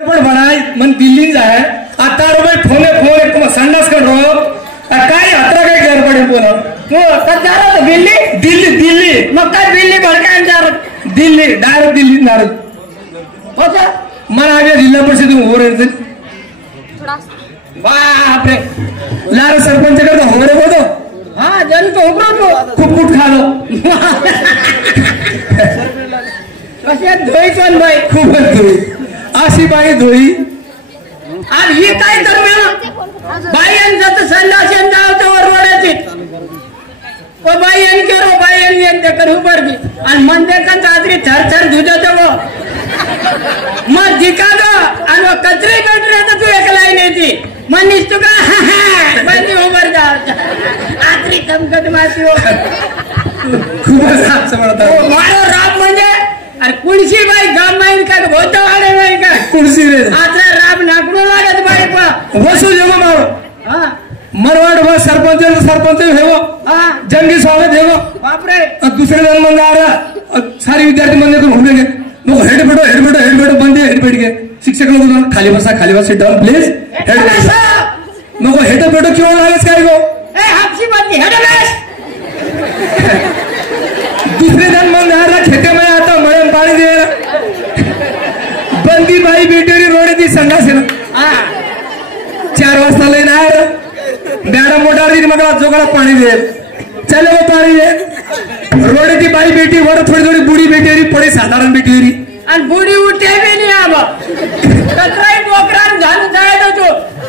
पण बनाय मन दिल्ली जाय आता रुपये फोने फोन एक संडास कर रो काय यात्रा काय घर पडे बोला तू कद जा रहा दिल्ली दिल्ली दिल्ली मग काय दिल्ली भडकायला जा रहा दिल्ली डायरेक्ट दिल्ली डायरेक्ट होता मन आगे जिल्हा परिषद हो रहे थे बाप रे लार सरपंच करता हो रे बोलो हाँ जन तो उभरो खूप कुठ खा लो कसे धोई कोण बाई खूपच धुई अशी बाई धुई आज ही काय दरम्यान बाईन जात संडासन जावतो रोडाची ओ बाईन केरो बाईन येते कर उबर की आणि मन देखन रात्री थरथर धुजतो वो मग दिकागो आणि कचरे कचरे तर तू एक लाईन येती मन निसतो का बंदी उबर जा रात्री चमकत मारती हो खूपच हात समजता मारो राब म्हणजे अरे कुणशी बाई गाम माहीन का भोत वाडे बाई का कुर्सी रे आता राब नाकडू लागत बाई पा वसू जेव मारो हा मरवाड व सरपंच सरपंच हेवो हा जंगी स्वागत हेवो बापरे दुसरे जन मंद आ रहा सारे विद्यार्थी मंदिर को घूमेंगे नो हेड बेटो बंदे हेड बैठ गए शिक्षक लोग खाली बसा sit down please head no head बेटो क्यों लागेस काय गो ए हापसी बंदी हेड बेस दुसरे जन मंद आ रहा खेते में आता मळण पाणी दे बंदी बाई बेटेरी रोड दी संडास हा 4 वाजता लेना है मॅडम मोटार दी मग जोगड़ा पानी दे चले वो पानी दे रोड दी बाई बेटी वर थोड़ी बूढ़ी बेटेरी पड़ी साधारण बेटेरी आणि बुडी उठे बी नाही आब कचराई बोकरान झाल जायतो तो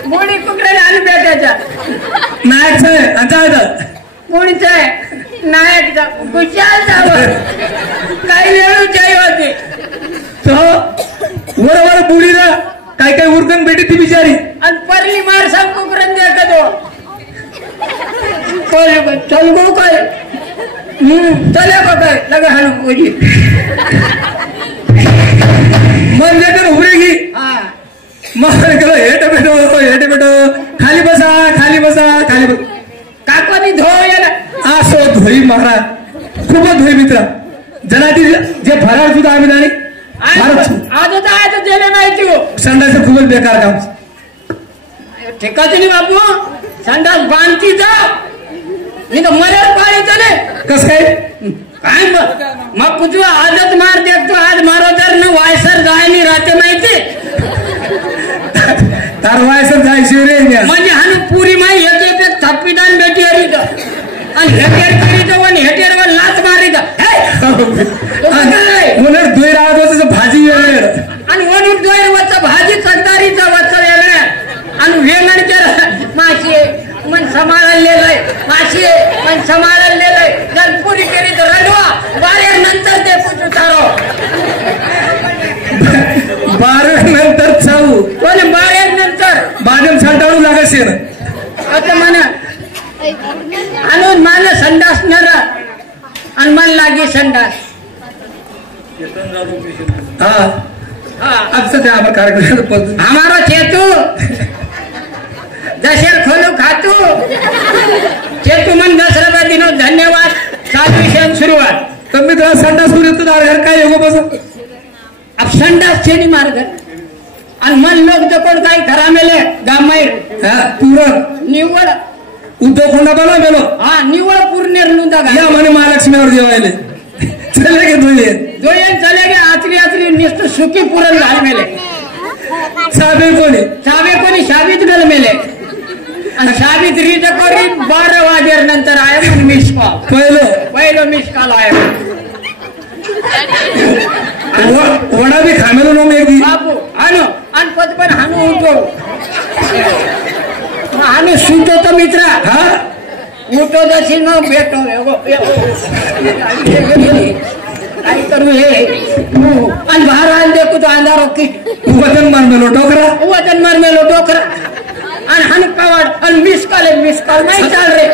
बुडी कुकरे आणि बेटाच्या नायक से अच्छा है कोणीच आहे नायक गुचाल जाव काही वेळ जाई होती तो वर बुढ़ी ना काय उरकन बेटी ती बिचारी आणि परली मार सांग कुकरन देखतो कोण चल गो काय चले गो काय लगा हाणू कोजी मन लेकर उभरेगी हा मन करो हेट बेटो खाली बसा काकोनी धोय ना असो धोई महाराज खूपच धोई मित्र जनाती जे फरार सुद्धा आम्ही जाणी आज होता आहे तर जेले माहिती हो संडास खूपच बेकार काम ठेकाच नाही बापू संडास बांधती जा मी तर मरेल पाणी चले कस काय मग कुठं आजच मार देखतो आज मारो तर न वायसर जायनी राहते माहिती तार वायसर जायची रे म्हणजे हानु पुरी माई एक एक थप्पीदान बेटी हरी तर आणि हेटेर करी तर वन हेटेर वर लात मारी उन्हें दोय राहत भाजी वेगळे आणि वरून दोय वच भाजी चंदारीचा वच वेगळ्या आणि वेंगणच्या माशी मन सांभाळलेलंय माशी मन सांभाळलेलंय जर पुरी केली तर रडवा बाहेर नंतर ते पुचू तारो 12 नंतर चाऊ कोण बाहेर नंतर बाजम छाटाळू लागायचे ना आता म्हणा आणून मान संडास नर आणि मन लागी संडास हाँ अब से हमारा कार्यक्रम हमारा चेतू दशेर खोलू खातू चेतू मन 10 रुपये दिनो धन्यवाद सात विषय सुरुवात तर मित्र संडास सुरू येतो घर काय होगो बस अब संडास छेनी मार्ग आणि मन लोक जकोड काही घरा मेले गामाईर तुरंत निव्वळ उद्धव कोंडा बोला मेलो हा निव्वळ पूर्ण नुंदा या म्हणे महालक्ष्मीवर जेवायले चले गे दोयन चले गे आचरी निस्त सुखी पुरण घाल मेले साबे कोणी साबित गल मेले आणि साबित रीत करी 12 वाजेर नंतर आहे म्हणून मिस कॉल पहिलो मिस कॉल आहे वडा भी खामेलो नो मेगी बापू हानो आणि पद पण हानू उठो हानू सुतो तो मित्र हा उठो जशी न भेटो काय करू हे आणि बाहेर आले देखू तो अंधारो की वजन मार मेलो डोकरा आणि हानू कावड आणि मिस कॉल नाही चाल रे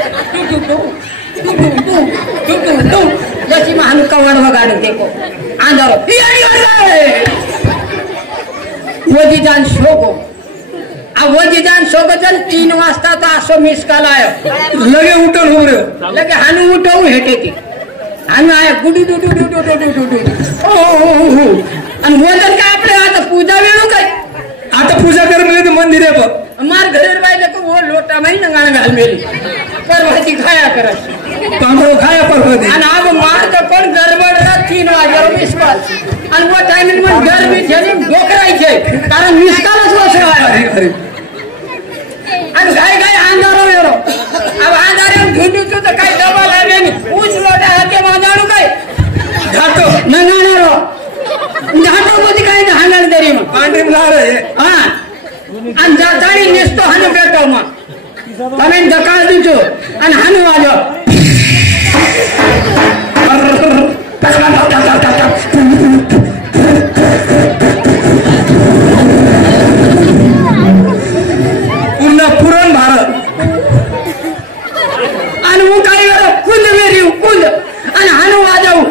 तू जशी मग हानू कावड वगाड देखो अंधारो वजी जान शोगो वजी जान शोगो चल 3 वाजता तो असो मिस कॉल आयो लगे उठन हो रे लगे हानू उठवू हेटे की हानू आया गुडू डू ओ आणि वजन काय आपले आता पूजा वेळू काय मंदिर है बघ मार घरेर पाहिजे का वो लोटा माही नंगाण घाल मेली परवाची खाया करत तांदूळ खाया परवती आणि आग मार तर कोण गडबड 3 वाजेवर मिसकाल आणि वो टायमिंग मध्ये गरमी झाली डोकरायचे कारण मिसकालच वसळ आहे अरे आणि काय काय अंधारो येरो अब अंधारे ढूंढू तर काय डबा लागले ऊस लोटा हाते मांडाळू काय घाटो नंगाणारो घाटो मध्ये काय हाणार तरी मग पांढरी लार आहे हा आणि जातानी निसतो हानु बेटो मग તમે ધક્કા દીધો અને હાનું વાજો पूर्ण पुरण भारत અને હું કાઈ વેરો કુંદ વેર્યું કુંદ અને હાનું વાજવું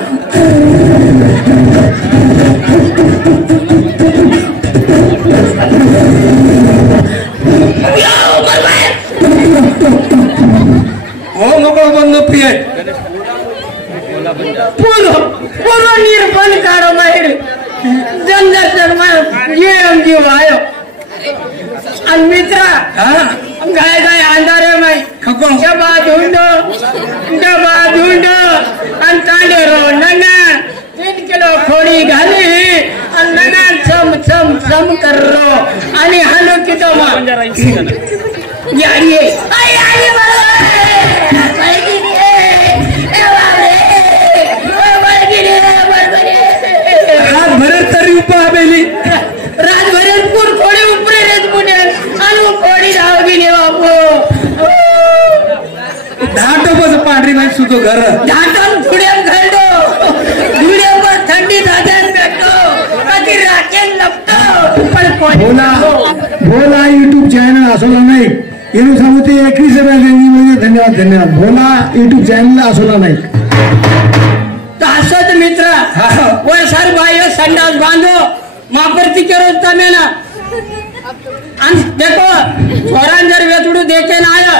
हो मोकळं बंद प्रिय પૂરો નિર્બંધ કાઢો બાहेर જનદર્શનમાં એમ જીવ આવ્યો અને મિત્ર हा ગાય ગાય અંધારે માં खको ડબા ઢૂંઢો અને તાંડેરો નના 3 કિલો ખોડી ઘાલી અને નના છમ કરો અને હાલો કીધો માં યારીએ યારી रात भरत तरी उपा बेली राजभरेन पूर थोडी उपरे रेत मुने आणि थोडी राव गेली बापू धाटो बस पांढरी माई सुतो घर ढाटन धुड्यात घालतो धुड्यावर थंडी दाद्यात भेटतो कधी राखेल लपतो पण भोला यूट्यूब चॅनल असोला नाही येणू सांगते 21 म्हणजे धन्यवाद भोला यूट्यूब चॅनल असोला नाही तो असत मित्र वर सर बाय संडास बांधो मापरती करो तमे ना आणि देखो छोरान जर वेतुडू देखे ना आया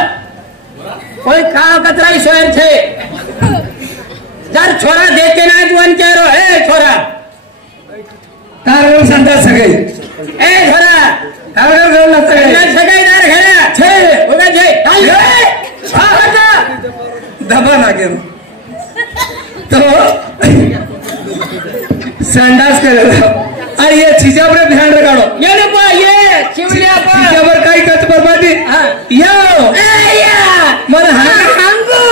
कोई खाओ कतराई शहर थे जर छोरा देखे ना तू अन कह रो ए छोरा तार संडा सगळे ए छोरा तार गळ सगळे सगळीदार घरे छे उगा जे हाल हा हटा दबा लागे तो संडास करे अरे ये चीजा पर ध्यान रखाड़ो ये ने पा ये चिवलिया पा चीजा पर काई कच बर्बादी यो ए या मन हांगू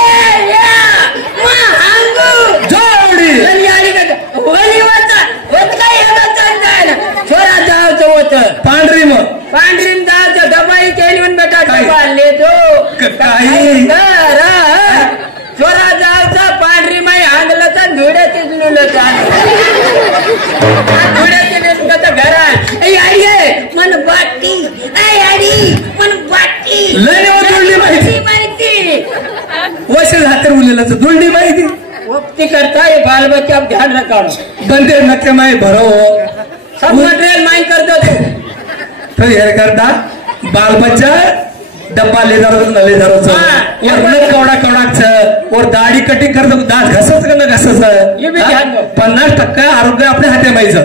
ए या मा हांगू जोडी यारी का होली होत काय याला चालणार छोरा जाव तो होत पांढरी मग पांढरीन जाव तो दबाई केली पण बेटा डबा ले दो काही छोरा जावचा पांढरी माई हांगलं तर धुड्याचीच लुलं धुड्याची घरात याडी मन बाटी याडी मन बाटी लय जोडली माहिती वर्ष हातर उरलेलं जोडली माहिती वक्ती करता ये बाल बच्चा ध्यान रखा बंदे नक्के माई भरो सब मटेरियल माई करतो तो हे करता बाल बच्चा डब्बा ले जारो न ले जारो और नक कवडा और दाढी कटिंग करतो दात घसच का न घसच ये भी ध्यान दो 50% आरोग्य आपल्या हाते माईचं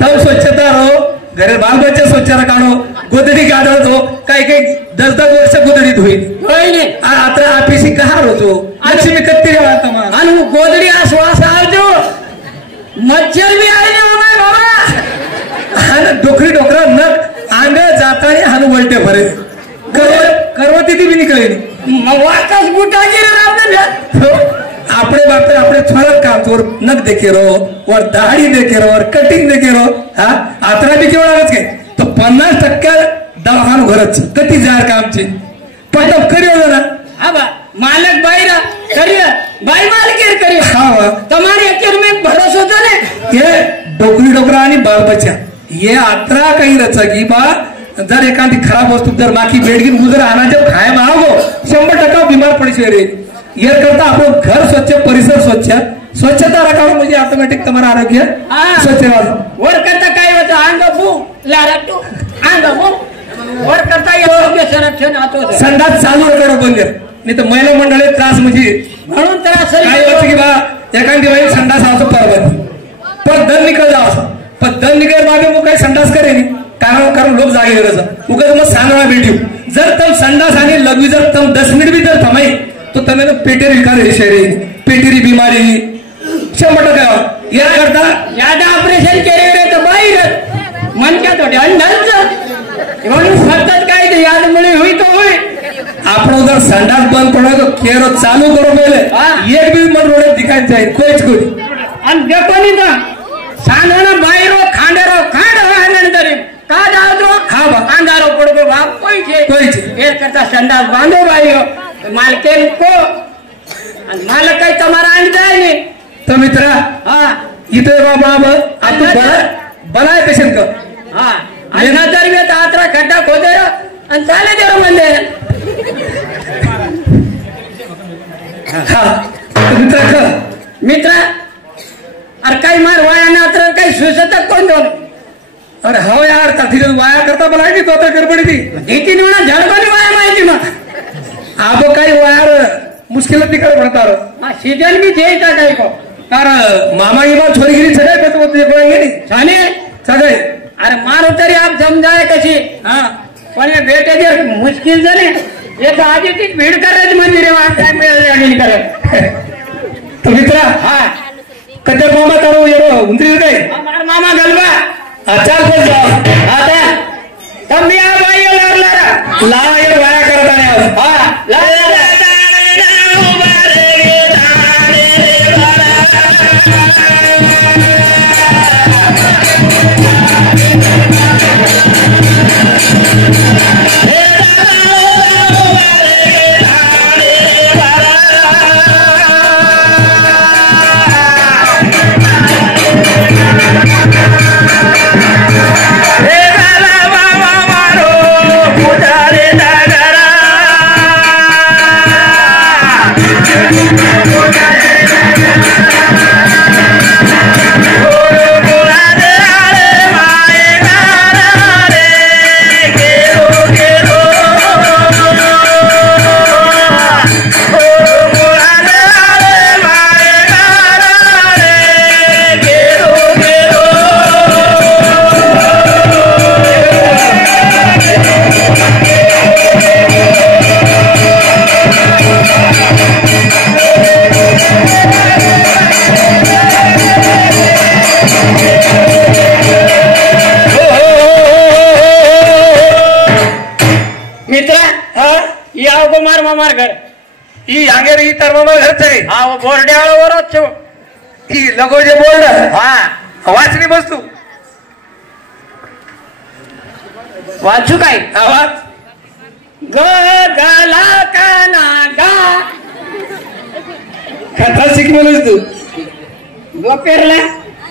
तब स्वच्छता रहो घरे बाल बच्चा स्वच्छ रखाणो गोदडी काढतो काही 10 वर्ष गोदडीत होईल आता आपिसी कहार होतो लक्ष्मी कत्ती आता मग आणि गोदडी श्वास आवतो मच्छर बी आले ना बाबा डोकरी डोकरा नक अंग जातानी हानु वलटे भरे करवती ती भी निकले वाकस गुटा आपले बापरे आपले छोरा काम तोर नक देखे रहो और दाढ़ी देखे रहो और कटिंग देखे रहो हाँ आत्रा भी केवळ आवाज काय तो 50% दवाखानु घरच कती जार कामची पटप करियो जरा हा बा मालक बाईरा करियो बाई मालकेर करियो हाँ तुम्हारे अकेर में भरोसा होता ने ये डोकरी डोकरा आणि बाल बच्चा ये आत्रा काही रच की बा जर एखादी खराब वस्तू जर माखी बेडगी गुजर आना जब खाए मागो 100% बीमार पड़ी रे ये करता आपण घर स्वच्छ परिसर स्वच्छता रखावं म्हणजे ऑटोमॅटिक तुम्हाला आरोग्य स्वच्छ राहतं वर करता काय होतं अंग भू लाराटू अंग भू वर करता योग्य संरक्षण होतं संडास चालू रखाडो बंद नाही तर महिला मंडळी त्रास म्हणजे म्हणून त्रास काय होतं की बा एखादी बाई संडास आवतो परबंद पण दर निकल जाव पण दर निकल बाबे मग काही संडास करे नाही काय कारण कारण लोक जागे गरज उगा मग सांगणं भेट्यू जर तम संडास आणि लघवी जर तम 10 मिनिट भी जर थमाई तो તમે પેટેરી વિકાર શેરી પેટેરી બીમારી 100% या करता ज्यादा ऑपरेशन केले तर बाहेर मनक्या तो अंधाच म्हणून सतत काय ते याद मुळे होई तो होय આપણો जर संडास बंद पड़े तो केरो चालू करो पहले एक भी मन रोडे दिखाई जाए कोई आणि देखो नी ना सांगणं बाहेर खांडेरो खांड नंतर का जातो हा बा अंधारो पडको बाप कोई छे हे करता संडास बांधो बाहेर मालके को आणि मालक काही तुम्हाला आण जाय नी तो मित्र हा इथे बाबा आप बनाए पेशेंट का हा आणि नंतर मी आत्रा खड्डा खोदे आणि चाले दे म्हणजे हा मित्र मित्र अरे काही मार वाया ना तर काही सुसत कोण दोन अरे हो यार तिथे वाया करता बोला की तो आता गडबडी ती देती म्हणा झडकोनी वाया माहिती मग आप काही वायर मुश्किल निकल पड़ता रो सीजन भी थे काही को कार मामा की बात छोरी गिरी सगाई पे तो देखोगे नहीं छाने सगाई अरे मारो तरी आप समजाय कशी हाँ पण हे बेटे जे मुश्किल झाले एक आधी ती भीड करायची म्हणजे रे काय मिळाली करे तो मित्रा हा कदर मामा तारो येरो उंदरी गए मार मामा गलबा अच्छा बोल जाओ आता तम भी आ भाई लार ला ये वाया करता है हा लार मार घर ई आगे रही तरवा घर थे हा वो बोर्डे वाला वरच छो ई लगो जे बोर्ड हा वाचनी वस्तू वाचू काय आवाज ग गला काना गा कथा शिकवलंस तू गो पेरला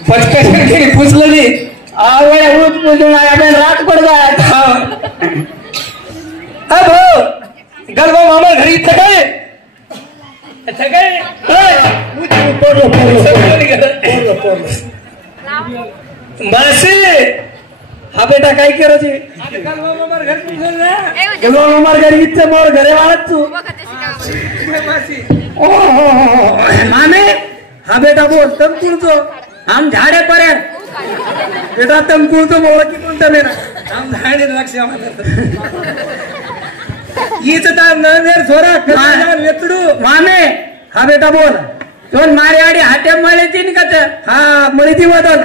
फटकन केली पुसलं नाही आवळे उठ पुजून आपण रात पडतात हा भाऊ गलबा मामा घरी इथं काय मासे हा बेटा काय करायचे गलबा मामार घरी इथं मोर घरे वाळत तू मामे हा बेटा बोल तम कुळतो हम झाडे पर्यंत बेटा तम कुळतो बोला की कोणता बेटा हम झाडे लक्ष हीच तर नजर छोरा वेतडू मामे हा बेटा बोल दोन मारे आडी हाते मळे तीन कत हा मळी ती बदल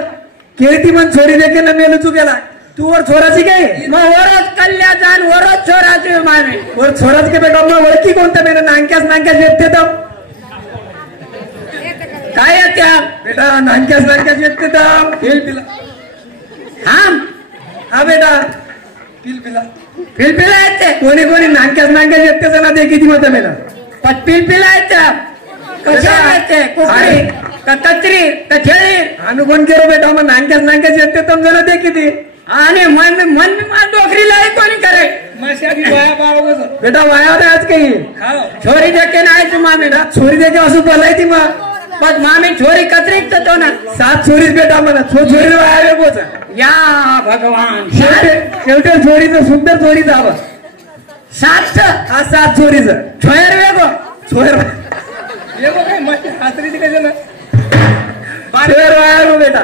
केळती मन छोरी देखील मेलू तू गेला तू वर छोराची काय मग वरच कल्ल्या जाण वरच छोराचे मामे वर छोराच के बेटा मग ओळखी कोणता बेटा नांक्यास येते तर काय त्या बेटा नांक्यास येते तर पिला हा बेटा पिला पिलपिला येते कोणी नांक्यास येते ना ते किती मत बेटा पण पिलपिला येते कशा येते कुकडी का कचरी का छेळी आम्ही कोण केलो बेटा मग नांक्यास येते तर जरा ते किती आणि मन डोकरीला कोणी करे बेटा वाया आज काही छोरी देखे नाही मामी ना छोरी देखे असं बोलायची मग पण मामी छोरी कचरीत तो ना 7 छोरीच बेटा मला छोरी वाया पोचा या भगवान शेवटे छोरीचं सुंदर छोरीचा आवाज 7 हा 7 छोरीचं छोयर वेगो छोयर वेगो काय हातरी कसं ना छोयर वाया बेटा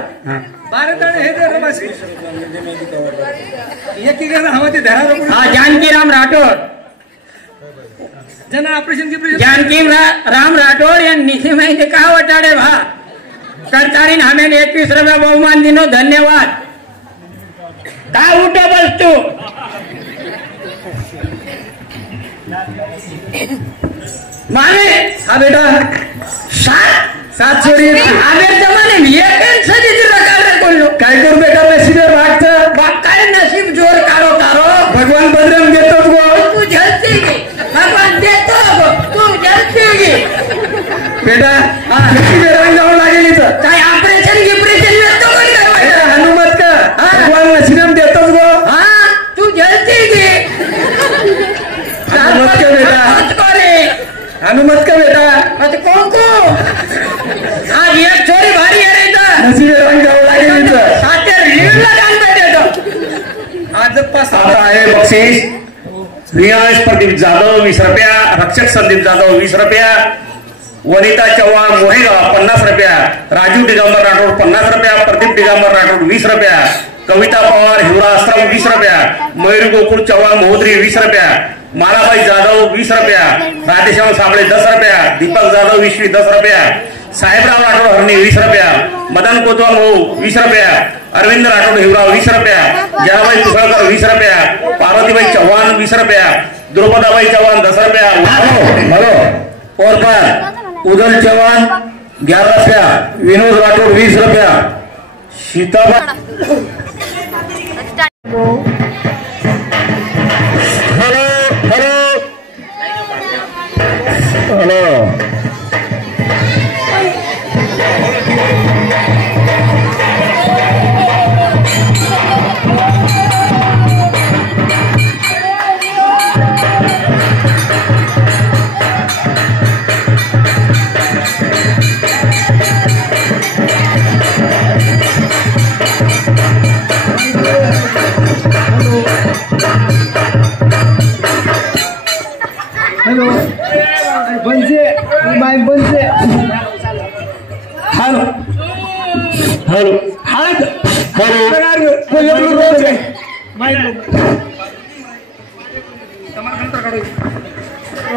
बारदाणे हे दे रमाशी एक हवा ते धरा हा जानकीराम राठोड जना ऑपरेशन की जानकी राम राठोड यांनी निधी माहिती का वटाडे भा करताळीन हमें 21 रुपया बहुमान दिनो धन्यवाद का उठो बस तू माने हा बेटा सात जोडी आम्ही जमाने एक सदी रकाले बोललो काय करू बेटा नशीबे वागतं काय नसीब जोर कारो कारो भगवान बदरम देतो गो तू जलती गी भगवान देतो गो तू जलती गी बेटा नशीबे रंग जाऊन लागेल इथं काय ऑपरेशन गिपरेशन येतो का बेटा हनुमत का भगवान नशीबम देतोच गो हा तू जलती गी हनुमत का बेटा हनुमत का बेटा मत कोको आज एक छोरी भारी आहे रे नशीबे रंग जाऊन लागेल इथं साते लीडला डाल देतो आज पास आता आहे बक्षीस रियाज प्रदीप जाधव 20 रुपया रक्षक संदीप जाधव 20 रुपया वनिता चव्हाण मोहेगाव 50 रुपया राजू दिगंबर राठोड 50 रुपया प्रदीप दिगंबर राठोड 20 रुपया कविता पवार हिवरा आश्रम 20 रुपया मयूर गोकुळ चव्हाण महोदरी 20 रुपया मालाबाई जाधव 20 रुपया राधेश्याम साबळे 10 रुपया दीपक जाधव 10 रुपया साहेबराव राठोड हरणी 20 रुपया मदन कोतवाल भाऊ 20 रुपया अरविंद राठोड हिवरा 20 रुपया जयाबाई तुसळकर 20 रुपया पार्वतीबाई चव्हाण 20 रुपया द्रौपदाबाई चव्हाण 10 रुपया हेलो और पर उदल चौहान 11 रुपया विनोद राठोड 20 रुपया सीताबा हेलो हेलो हेलो हेलो बनसे माइक बनसे हेलो हेलो हाथ हेलो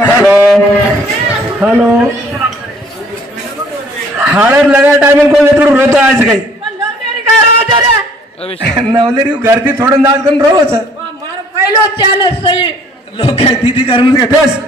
हेलो हेलो हळद लगा टायमिंग कोण येतो रोतो आज काही नवलेरी गर्दी थोडं नाच करून रोज मार पहिलो चॅनल सही लोक काय दीदी करून काय बस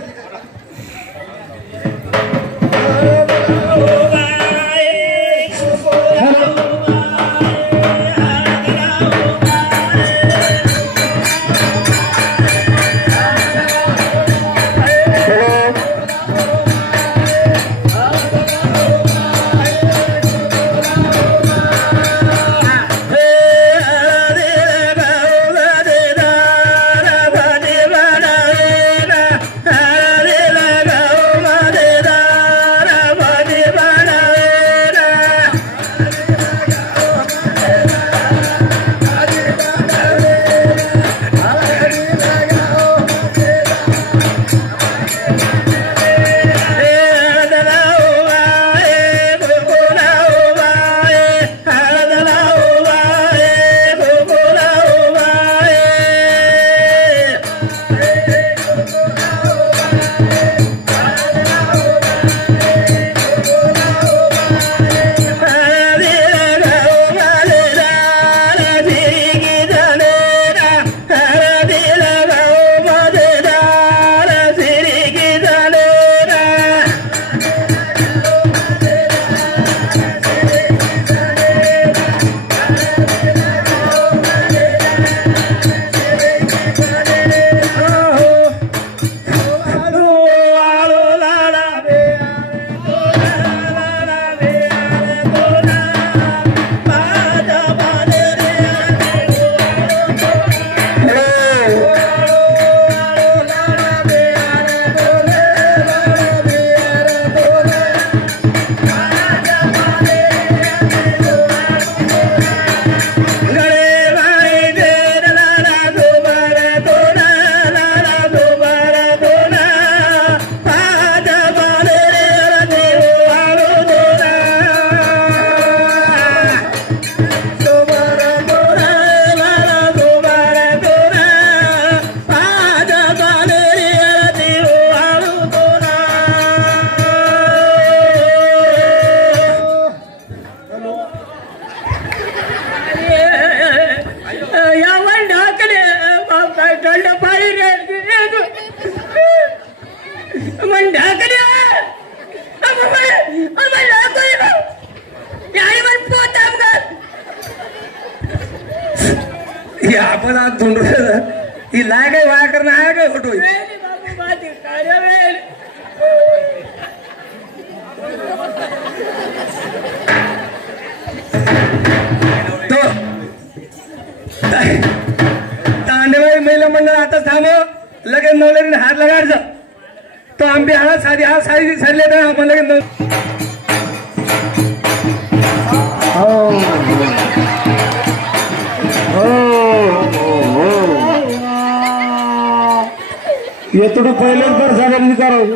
वाढलं पाहिजे मन ढाकल्या आपण आज धुंड ही लाय काय वाया करणं आहे काय फोटो तांडेवाई महिला मंडळ आता थांब लगेच नवले हात लगायचा तो आंबे हा साडी सरले तर आपण लगेच येतो पहिलेच तर सगळ्यांनी करावं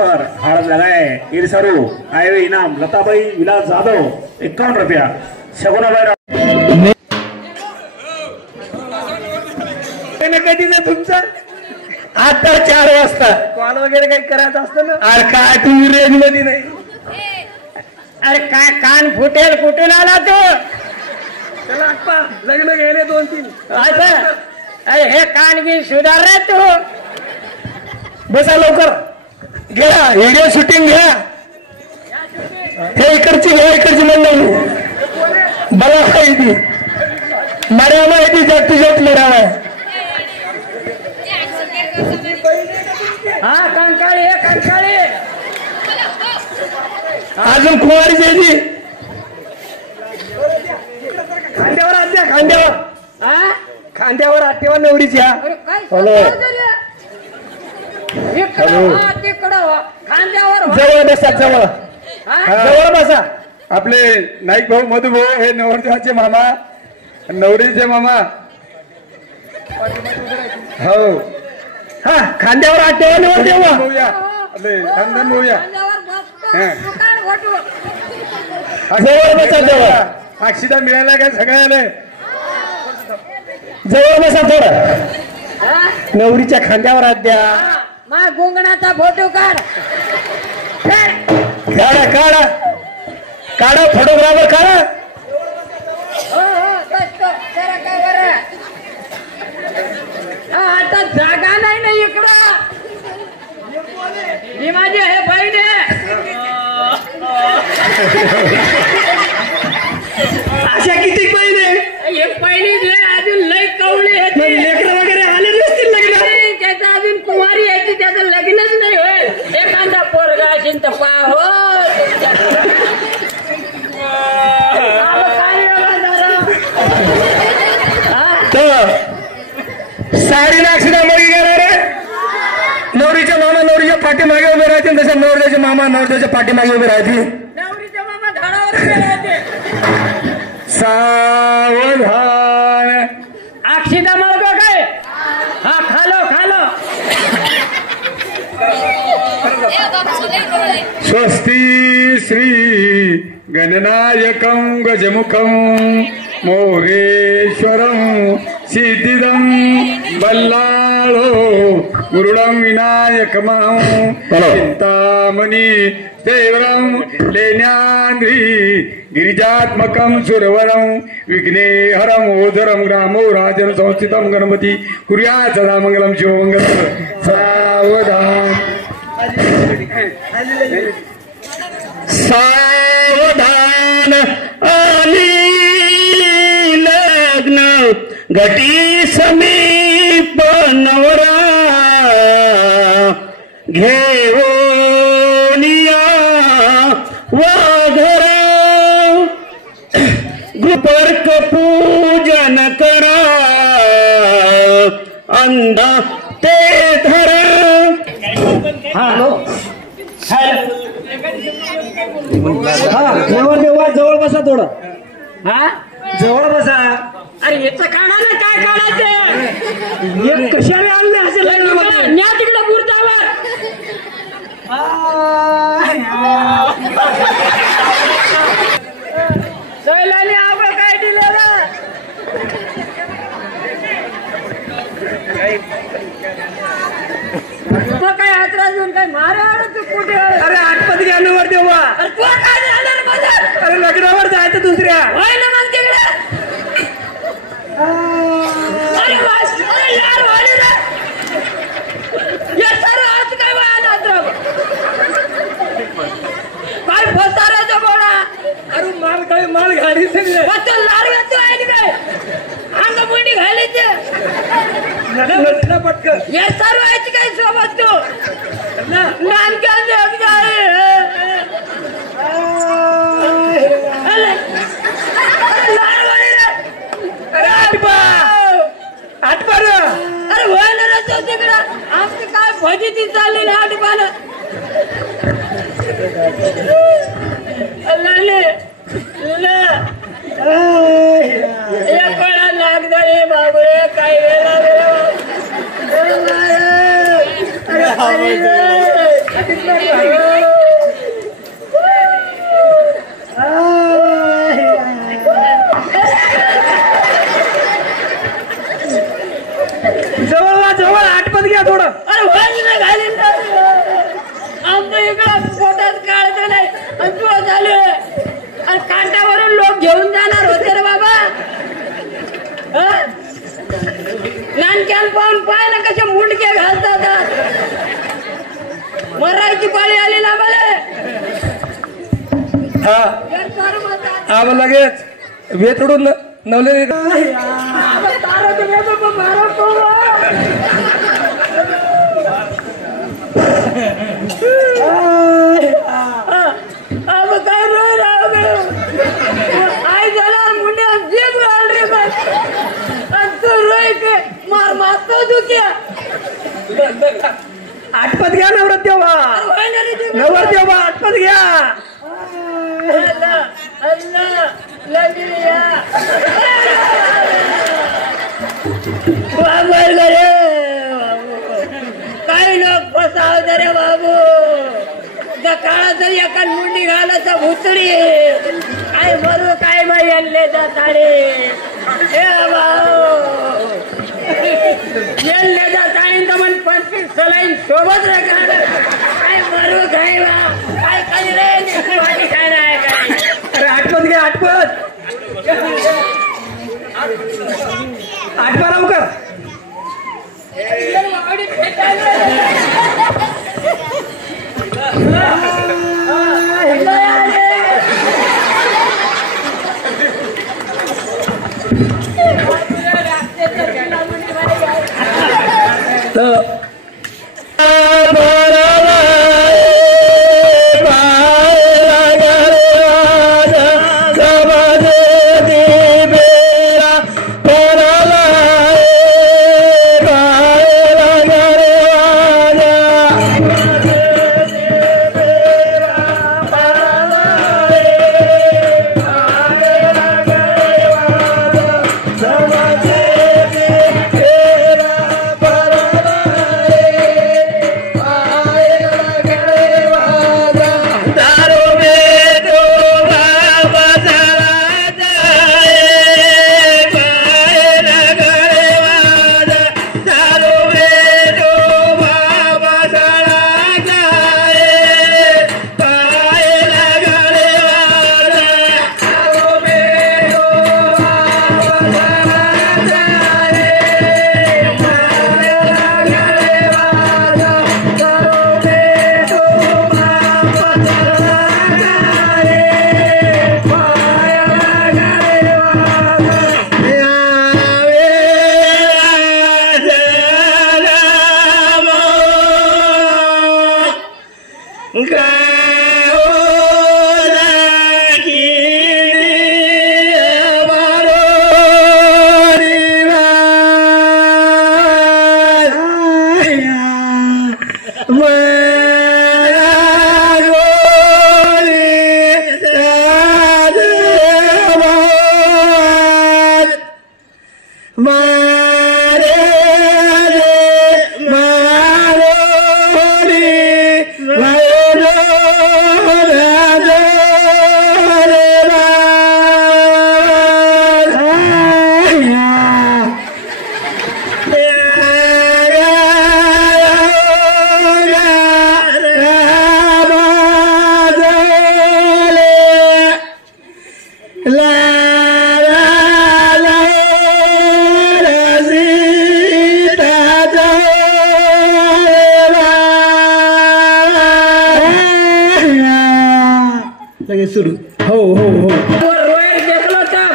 पर हार लगाए इरसरू आए हुए इनाम लताबाई विलास जाधव 51 रुपया शगुनाबाई कधीच तुमचा आता 4 वाजता कॉल वगैरे काही करायचं असतं ना. अरे काय तुम्ही रेंज मध्ये नाही. अरे काय कान फुटेल कुठून आला तू चला आप्पा लग्न गेले 2-3. असं अरे हे कान बी सुधार रे तू. बसा लवकर घ्या व्हिडिओ शूटिंग घ्या. हे इकडची घ्या इकडची मंडळी बघा माहिती मर्या माहिती जट जट मिळावा. हा कंकाळी हे कंकाळी अजून कुमारी द्यायची खांद्यावर हात द्या खांद्यावर. हा खांद्यावर हात ठेवा नवरीच्या. अरे काय हॅलो. इकडं हा तिकडं वा. खांद्यावर वा. जवळ बसा जवळ हा? जवळ बसा. आपले नाईक भाऊ मधू भाऊ हे नवरदेवाचे मामा नवरीचे मामा. हो हा खांद्यावर हात ठेवा नवरदेव आपले नंदन भाऊया. खांद्यावर बसतो, हा. दुकान घोटू. जवळ बसा जवळ. अक्षिता मिळाला काय सगळ्याला जवळ बसा थोडं. हा? नवरीच्या खांद्यावर हात द्या. मा गुंगणाचा फोटो काढ. काढा काढा काढा फोटोग्राफर काढा. हो हो बसतो जरा काय बरं. हा, आता जागा नाही ना इकडं. ही माझी हे बहीण आहे. अशा किती बहिणी हे पहिली जे अजून लई कवळी आहे. लेकरं वगैरे आले नसतील लग्न. त्याचं अजून कुमारी यायची त्याचं लग्नच नाही होईल. एखादा पोरगा असेल तर पाहो. साडी नाक्षिदा मग गेला रे. नवरीच्या मामा नवरीच्या पाठीमागे उभे राहतील तसे नवरदेवचे मामा नवरदेवच्या पाठीमागे उभे राहतील. नवरीच्या मामा झाडावर उभे राहते. सावधान अक्षिता मार्ग काय हा खालो खालो. स्वस्ती श्री गणनायकं गजमुखं मोहेश्वरं सिद्धिदं बल्लाळो गुरुडं विनायकमं चिंतामणि देवरं लेण्याद्री गिरिजात्मकं सुरवरं विघ्नेहरं ओधरं ग्रामो राजन संस्थितं गणपती कुर्यात् सदा मंगलं शिवमंगलं. सावधान सावधान आली लग्न घटी समीप नवरा घेऊन या वाघरा गुपर्क पूजन करा अंधा ते धरा. जवळ बसा थोडं. हा जवळ बसा. अरे याचं काढा ना काय काढायचं. कशाला आणले असे लग्न न्या तिकडं बुरतावर. सैलानी आपण काय दिलं ना. तो काय हातरा घेऊन काय मारा तू कुठे. अरे आठपत घ्या नवर देवा. तू काय झालं माझं. अरे लग्नावर जायचं दुसऱ्या. होय ना मग तिकडे. अरे वास अरे यार वाली रे. या सारं आज काय वाहन काय फसारायचं बोला. अरे माल काय माल गाडी सगळे लार घेतो आहे काय अंगमुंडी घालायची. पटकन या सर्व यायची काय सोबत तू नानक्या आठपार. अरे होय ना रे तो तिकडं आमची काय फजिती चालली ना आठपानं. एक वेळा लागदळे बाबळे काय वेळा देवाची पाळी आली ना मला हा हा मग लगेच वेतडून नवले तारा तुम्ही मारा अब काय रोय राव आई झाला मुंडे जीभ घाल रे बस तू रोय के मार मारतो तू क्या आठपत घ्या नवरात तेव्हा नवर तेव्हा आठपत घ्या अल्लाह अल्लाह लगिया बाबा रे काही लोक फसावत रे बाबू त्या काळात एका मुंडी घालायचा भुतडी काय मरू काय बाई आणले जाताडे हे भाऊ येल्ले जाताडे तर मन 25 सलाईन सोबत रे काय मरू काय काय काही रे वाटी काय नाही काय अरे आठपत घ्या आठपत आठपा लवकर लगेच सुरू हो हो हो रोय देखलो तब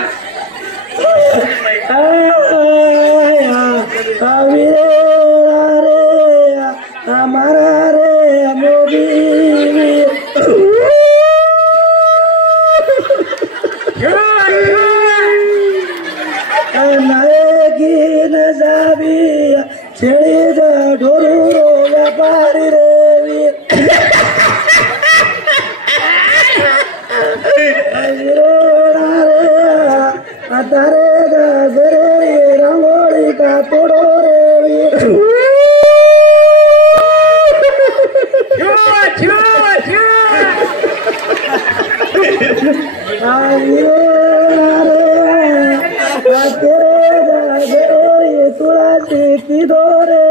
हमारा रे मोदी नायकी नजाबी छेड़ी दा ढोरू व्यापारी रे तारे गरे रंगोली का तोड़ो रे तुलसी की दोरे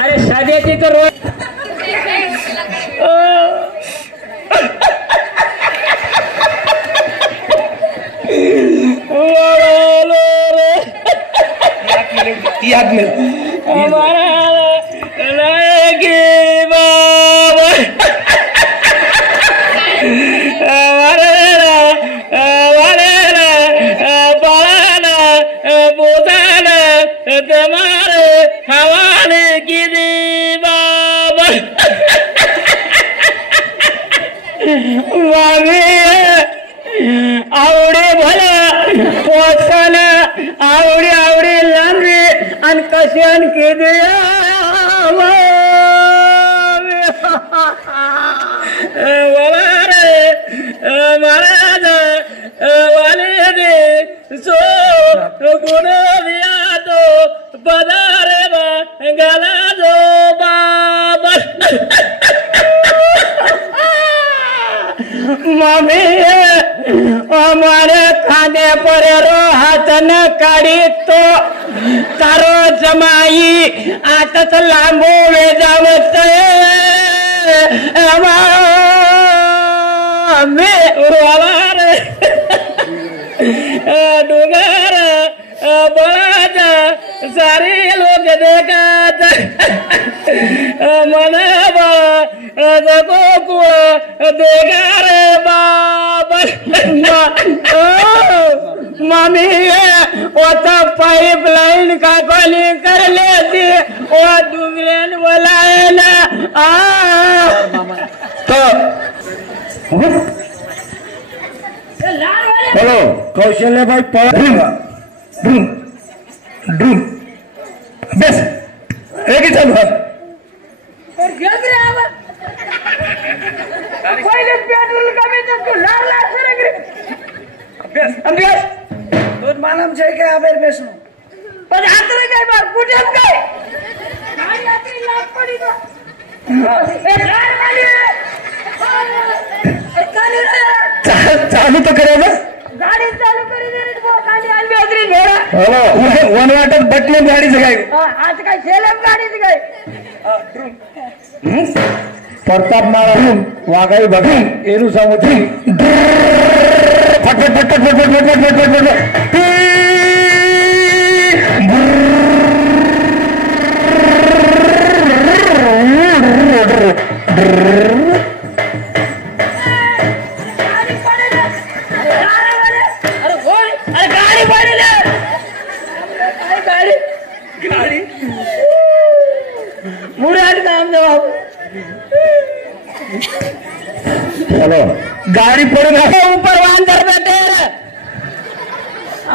अरे शादी तो रोज याद में हमारा मामी आवडे भला पोचन आवडी लांबी आणि कशान केले महाराज वाले दे सो गुण दिया तो पदारे गला दो बाबा मम्मी हमारे खाने पर हाथ न काढी तो तारो जमाई आताच लांबू वेजावत मी उरवाला डोंगर बळात सारे लोक देखत मन नको देगार बाबा मामी ओता पाइपलाइन का कोली कर लेती ओ डुंगरेन बोलायला तो हॅलो कौशल्य भाई बस एक ही चालू पहिले पेट्रोल कमी तू लागला अभ्यास दूध मालूम है क्या अबेर बेचनो पण आतरे काय बार कुठे काय गाडी आतरी लाग पडी तो ए गाडी वाली चालू तो करे बस गाडी चालू करी दे रे वो गाडी आली आतरी घोडा हेलो वन वाटत बटले गाडी से काय आज काय सेलम गाडी से काय प्रताप मारून वागाई बघा एरू सामुद्री फट फट फट फट फट फट फट फट हेलो गाड़ी पड़े ऊपर वांदर बैठे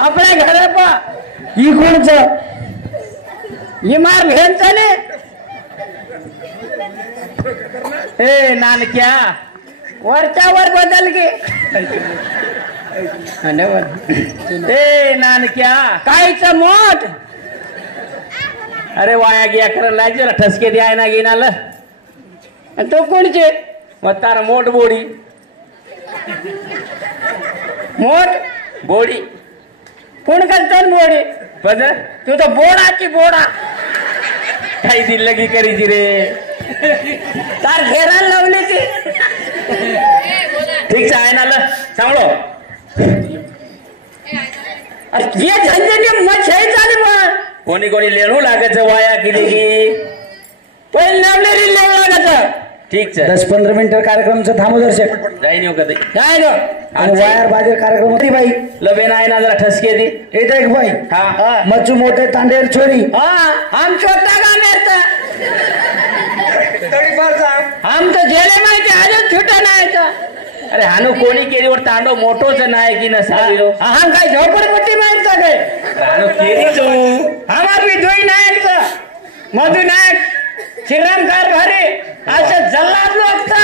अपने घरे पा ही कोणच ही मार भेन चले ए नानक्या वरच्या वर बदल गे ए नानक्या कायच मोठ अरे वाया गया कर लाजे ठसके द्याय ना गेनाल तो कोणचे मग तार मोठ बोडी मोठ बोडी कोण करतात बोडी बज तू तर बोडाची बोडा काही दिल की करीची रे तार घेरायला लावली ती ठीक आहे ना सांगलो जे झंझट मच आहे चालू मग कोणी कोणी लेणू लागायचं वाया केली की पहिले लावले रे लेणू लागायचं ठीक आहे 10-15 मिनिट कार्यक्रमचं थांबू दर्शक जाई नो कधी जाय नो आणि वायर बाजार कार्यक्रम होती बाई लबे नाही ना जरा ठसके दी येत एक बाई हा मच्छू मोठे तांडेर छोरी हम छोटा का मेरता हम तो जेले माहिती आजच छुटा नाही का अरे हानू कोणी केलीवर तांडो मोठोच नाही की नसावी हम काय झोपडपट्टी माहित का काय हानू केली तू हमार भी दोई नाही का मधु नायक श्रीरामकार घरे असं जल्लाद लोकता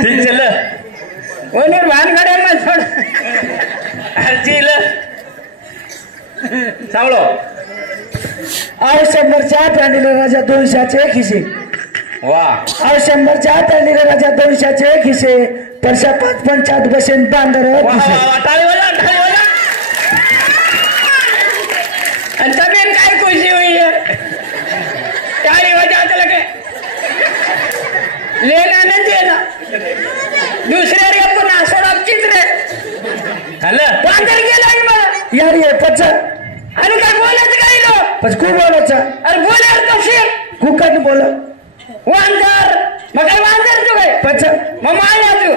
ठीक चल ओनेर भानगडे मग सोड अर्जील सांगलो और 100च्या तांडीला राजा 200चे एक हिस्से वा और 100च्या तांडीला राजा 200चे एक हिस्से परशा 5-5 बसेन बांधर टाळी वाजा आणि जमीन काय खुशी हुई है टाळी वाजा लगे लेना न देना दुसऱ्या रे पण असं आपचीच रे हॅलो बांधर गेला मला यार ये पच आणि काय बोलायचं काय लो पच खूप बोलायचं अरे बोलार कशी कुकट बोल वांदर मग काय वांदर तू काय पच मग माया तू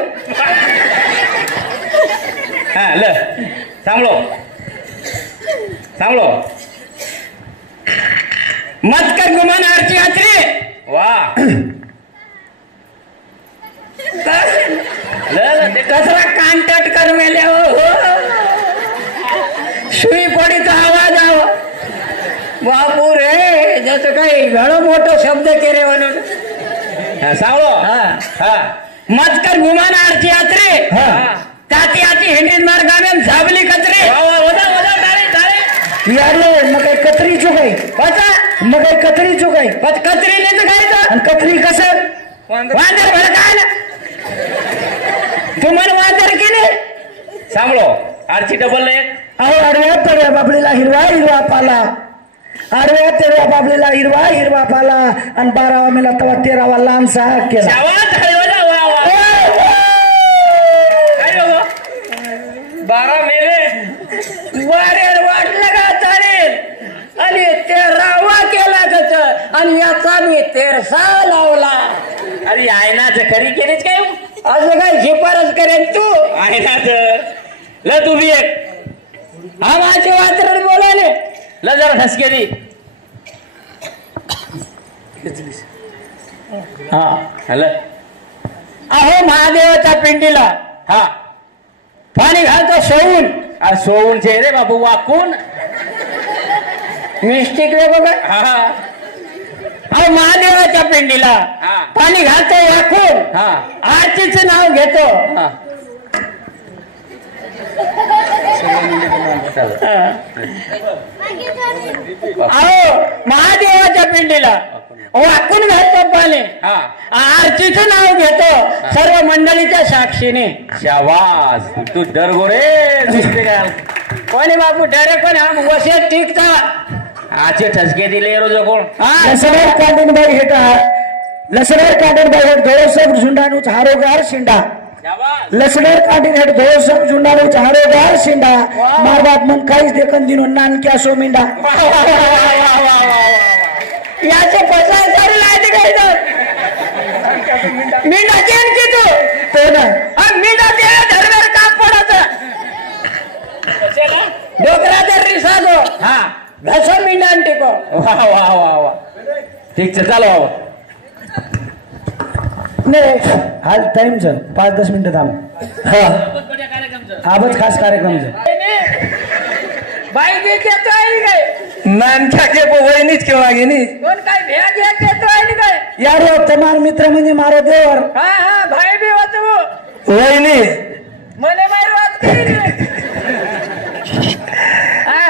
हा ल सांगलो मत कर गुमान आरची आत्री वाह काही घणो मोठो शब्द केले म्हणून सांगलो हा मजकर गुमान आरती यात्रे ताती आती हिंदी मार गावे झाबली कचरे यार मग काही कतरी चुकाई मग काही कतरी चुकाई कचरी नाही काय आणि कतरी कसं वांदर भडकाल तुम्हाला वांदर केले सांगलो आरची डबल एक अहो आडव्या तेऱ्या बाबलीला हिरवा हिरवा पाला आडव्या तेऱ्या बाबलीला हिरवा हिरवा पाला आणि 12वा मेला तवा 13वा लहानसा केला बारा मेले वारेल वाटलं का चालेल आणि 13वा केला कच आणि याचा मी 13 लावला अरे आयनाच खरी केलीच काय असं काय शिफारस करेन तू आयनाच ल तू बी एक हा माझे वाचरण बोलाले ल जरा ठसकेली हा हॅलो अहो महादेवाच्या पिंडीला हा पाणी घालतो सोडून अरे सोवून चे रे बाबू वाकून मिस्टेक वे बघा हा अहो महादेवाच्या पिंडीला हा. पाणी घालतो वाकून हा आरतीचं नाव घेतो हा अहो महादेवाच्या पिंडीला वाकून घालतो पाणी हा आरतीचं नाव घेतो सर्व मंडळीच्या साक्षीने शाबास तू डर गो रे दुसरे काय कोणी बापू डरे कोण हम वसे टिकता आचे ठसके दिले रोज कोण लसणार काढून बाई हेटा लसणार काढून बाई हेट धोळसब झुंडाणूच हारोगार शिंडा शाबास लसणार काढून हेट धोळसब झुंडाणूच हारोगार शिंडा मार बाप मग काहीच देखन दिनो नानक्या सो मिंडा याचे पसायदारी लायते काय तर मिंडा चेन की तू ते ना मिंडा ते धरवर काप पडत डोकरा तर रिसागो हा घसो मिंडा टिको वा वा वा वा ठीक आहे चालो नाही हाल टाइम छ 5-10 मिनिटं थांब हा आबच खास कार्यक्रम छ बाई बी घेतो आहे काय नानक्या के वहिनीच केव्हा गेली कोण काय भेट घेतो आहे काय यार तमार मित्र म्हणजे मारो देवर हा हा भाई बी होतो वहिनी मने मार वाट केली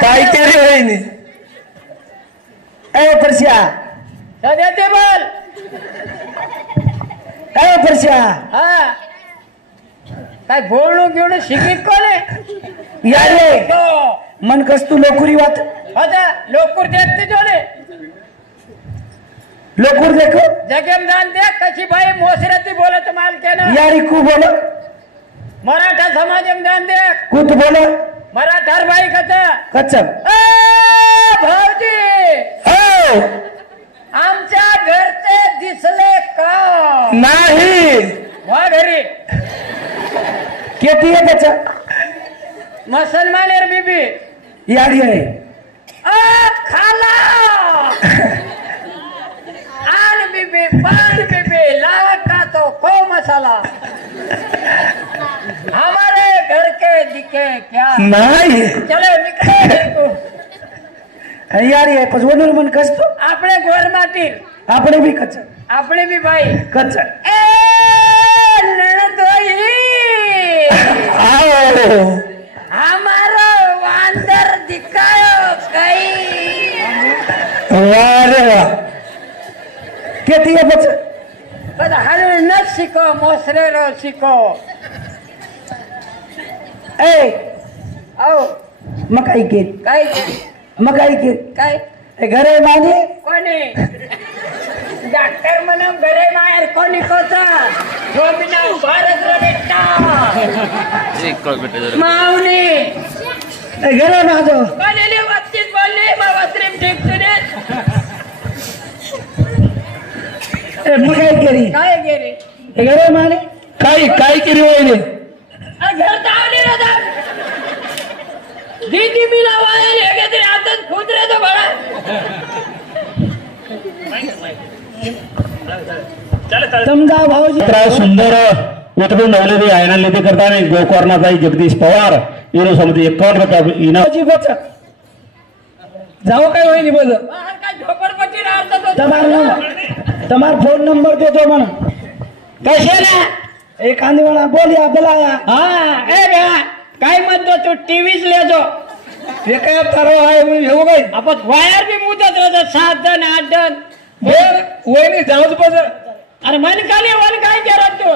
काय केली वहिनी ए परश्या सध्या ते बोल ए परश्या हा काय बोलणं घेऊन शिकित कोणे यार मन कस तू लोकुरी वात होता लोकूर देखते जोले लोकुर देखो जगेम जान देख कशी बाई मोसरती बोलत मालकेनं यारी कू बोलो मराठा समाजम जान देख कुत बोलो मराठार बाई कच्चम भाऊजी हो आमच्या घरचे दिसले का नाही वा घरी किती आहे त्याचा मुसलमान er बीबी यारी आहे खाला आन बीबी पान बीबी लावा का तो को मसाला हमारे घर के दिखे क्या नाही चलो निकले तू यारी आहे पजवनूर मन कस तो આપણે ગોર માટી આપણે બી કચ્ચા આપણે બી ભાઈ કચ્ચા એ નણદોઈ आओ हमारो वांदर दिखायो कई वाह रे वाह किती आहे बच्चा બધા હાલો ન શીખો મોસરેલો શીખો ए આવો मकाई के કઈ मकाई के કઈ घरे माने कोणी डॉक्टर म्हणून घरे बाहेर कोणी कोता गोबिना भारत बेटा माऊली घरे माझो बोलली वस्तीत बोलली मग वस्त्रीम ठीक तुने मकाई केली काय गेली घरे माने काय केली वहिनी घर तावली रे दाम दीदी मिला वाया लेगे तेरे हातात खुद रे तो बड़ा समजा भाऊजी सुंदर उतरून नवलेली आयना लेते करताना गोकर्णाचाई जगदीश पवार येणू समिती 51 रुपये इनाम भाऊजी बच्चा जाऊ काय वहिनी बोल बाहेर काय झोपडपट्टी राहतात તમારો ફોન નંબર દેતો મને कसे ना એક આંદીવાળા બોલ્યા બોલાયા हा ए बा काय म्हणतो तू टीव्हीच लेजो हे काय तारो आहे हे काय आपण वायर बी मुदत राहतो 7 जण 8 जण वहिनी जाऊच पाहिजे अरे मन खाली वन काय करत तू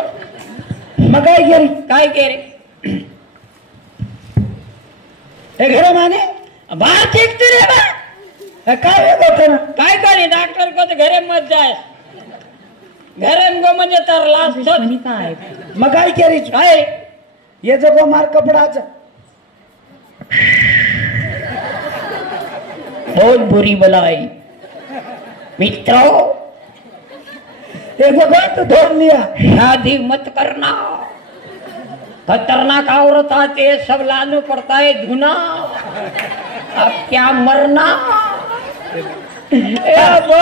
मग काय केली काय केली हे घर माने बाहेर ठीक रे बा हे काय होतं ना काय करी डॉक्टर को घरे मत जाय घरे गो म्हणजे तर लास्ट मग काय केली काय ये जगो मार कपडाचं बहुत बुरी बलाई मित्रों ये जगो तू धोर लिया शादी मत करना खतरनाक औरत आती है सब लानू पड़ता है धुना अब क्या मरना ए बो